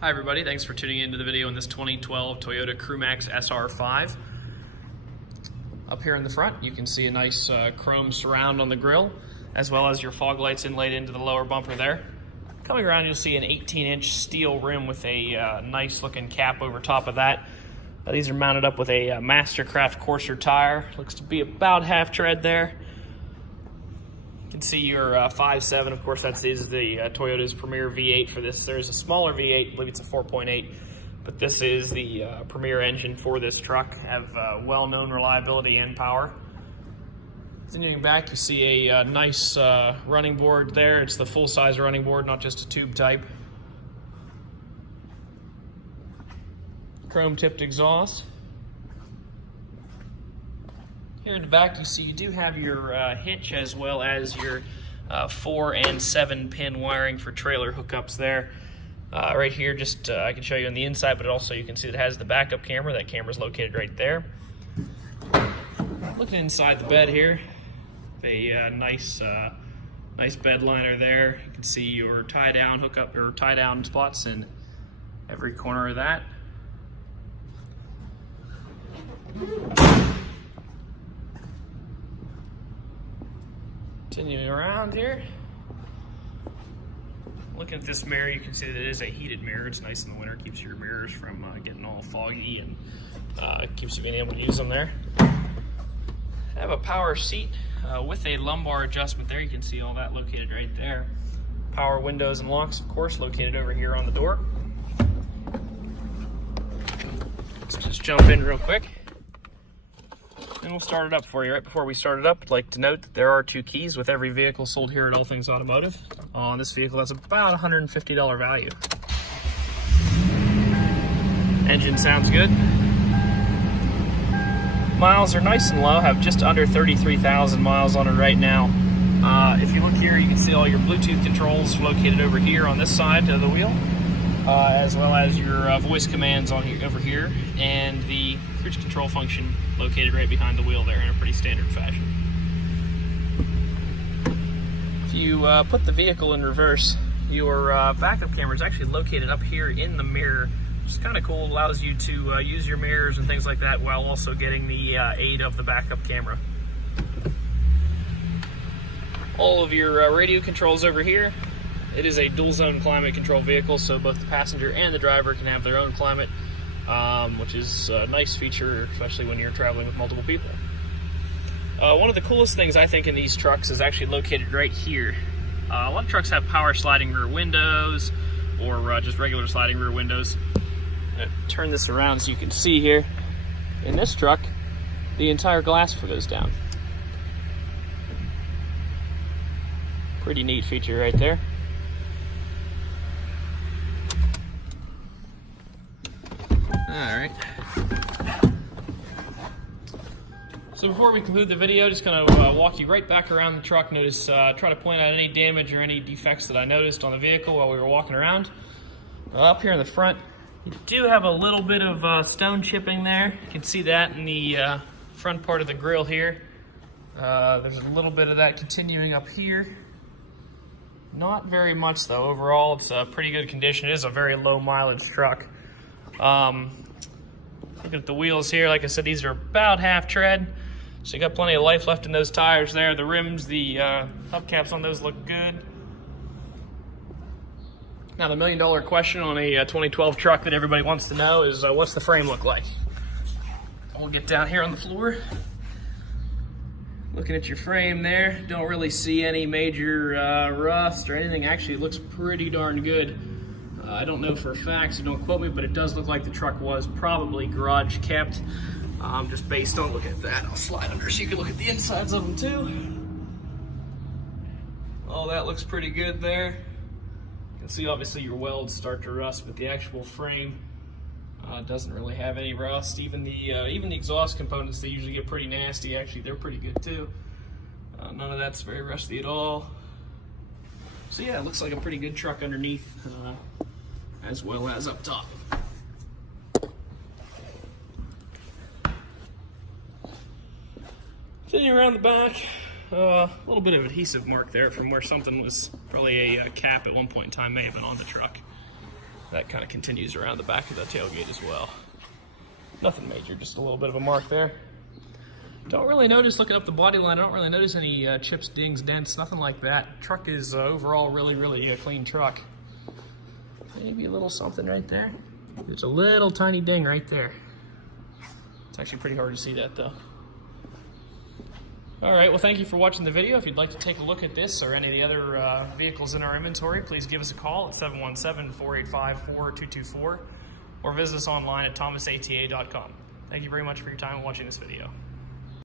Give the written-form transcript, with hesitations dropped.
Hi everybody, thanks for tuning into the video in this 2012 Toyota CrewMax SR5. Up here in the front you can see a nice chrome surround on the grille, as well as your fog lights inlaid into the lower bumper there. Coming around you'll see an 18-inch steel rim with a nice looking cap over top of that. These are mounted up with a Mastercraft Courser tire. Looks to be about half tread there. You can see your 5.7, of course that is the Toyota's premier V8 for this. There's a smaller V8, I believe it's a 4.8, but this is the premier engine for this truck. Have well-known reliability and power. Continuing back, you see a nice running board there. It's the full-size running board, not just a tube type. Chrome-tipped exhaust. Here in the back you see you do have your hitch as well as your 4 and 7 pin wiring for trailer hookups there. Right here, just I can show you on the inside, but also you can see it has the backup camera. That camera's located right there. Looking inside the bed here, a nice bed liner there. You can see your tie down hookup or tie down spots in every corner of that. Continuing around here, looking at this mirror, you can see that it is a heated mirror. It's nice in the winter, keeps your mirrors from getting all foggy, and keeps you being able to use them there. I have a power seat with a lumbar adjustment there. You can see all that located right there. Power windows and locks, of course, located over here on the door. Let's just jump in real quick. And we'll start it up for you. Right before we start it up, I'd like to note that there are 2 keys with every vehicle sold here at All Things Automotive. On this vehicle, that's about $150 value. Engine sounds good. Miles are nice and low, have just under 33,000 miles on it right now. If you look here, you can see all your Bluetooth controls located over here on this side of the wheel, as well as your voice commands on here, over here, and the cruise control function located right behind the wheel there in a pretty standard fashion. If you put the vehicle in reverse, your backup camera is actually located up here in the mirror, which is kind of cool. It allows you to use your mirrors and things like that while also getting the aid of the backup camera. All of your radio controls over here. It is a dual zone climate control vehicle, so both the passenger and the driver can have their own climate, which is a nice feature, especially when you're traveling with multiple people. One of the coolest things I think in these trucks is actually located right here. A lot of trucks have power sliding rear windows or just regular sliding rear windows. Turn this around so you can see here. In this truck, the entire glass goes down. Pretty neat feature right there. Alright. So before we conclude the video, just going to walk you right back around the truck. Try to point out any damage or any defects that I noticed on the vehicle while we were walking around. Up here in the front, you do have a little bit of stone chipping there. You can see that in the front part of the grille here. There's a little bit of that continuing up here. Not very much though. Overall, it's a pretty good condition. It is a very low mileage truck. Looking at the wheels here, like I said, these are about half tread, so you got plenty of life left in those tires there. The rims, the hubcaps on those look good. Now the $1 million question on a 2012 truck that everybody wants to know is what's the frame look like? We'll get down here on the floor. Looking at your frame there, don't really see any major rust or anything. Actually, it looks pretty darn good. I don't know for a fact, so don't quote me, but it does look like the truck was probably garage kept, just based on, look at that. I'll slide under so you can look at the insides of them too. All that looks pretty good there. You can see obviously your welds start to rust, but the actual frame doesn't really have any rust. Even the exhaust components, they usually get pretty nasty. Actually, they're pretty good too. None of that's very rusty at all. So yeah, it looks like a pretty good truck underneath, as well as up top. Sitting around the back, A little bit of adhesive mark there from where something was, probably a cap at one point in time, may have been on the truck. That kind of continues around the back of the tailgate as well. Nothing major, just a little bit of a mark there. Don't really notice, looking up the body line, I don't really notice any chips, dings, dents, nothing like that. Truck is overall really a clean truck. Maybe a little something right there. There's a little tiny ding right there. It's actually pretty hard to see that though. All right, well, thank you for watching the video. If you'd like to take a look at this or any of the other vehicles in our inventory, please give us a call at 717-485-4224 or visit us online at thomasata.com. Thank you very much for your time watching this video.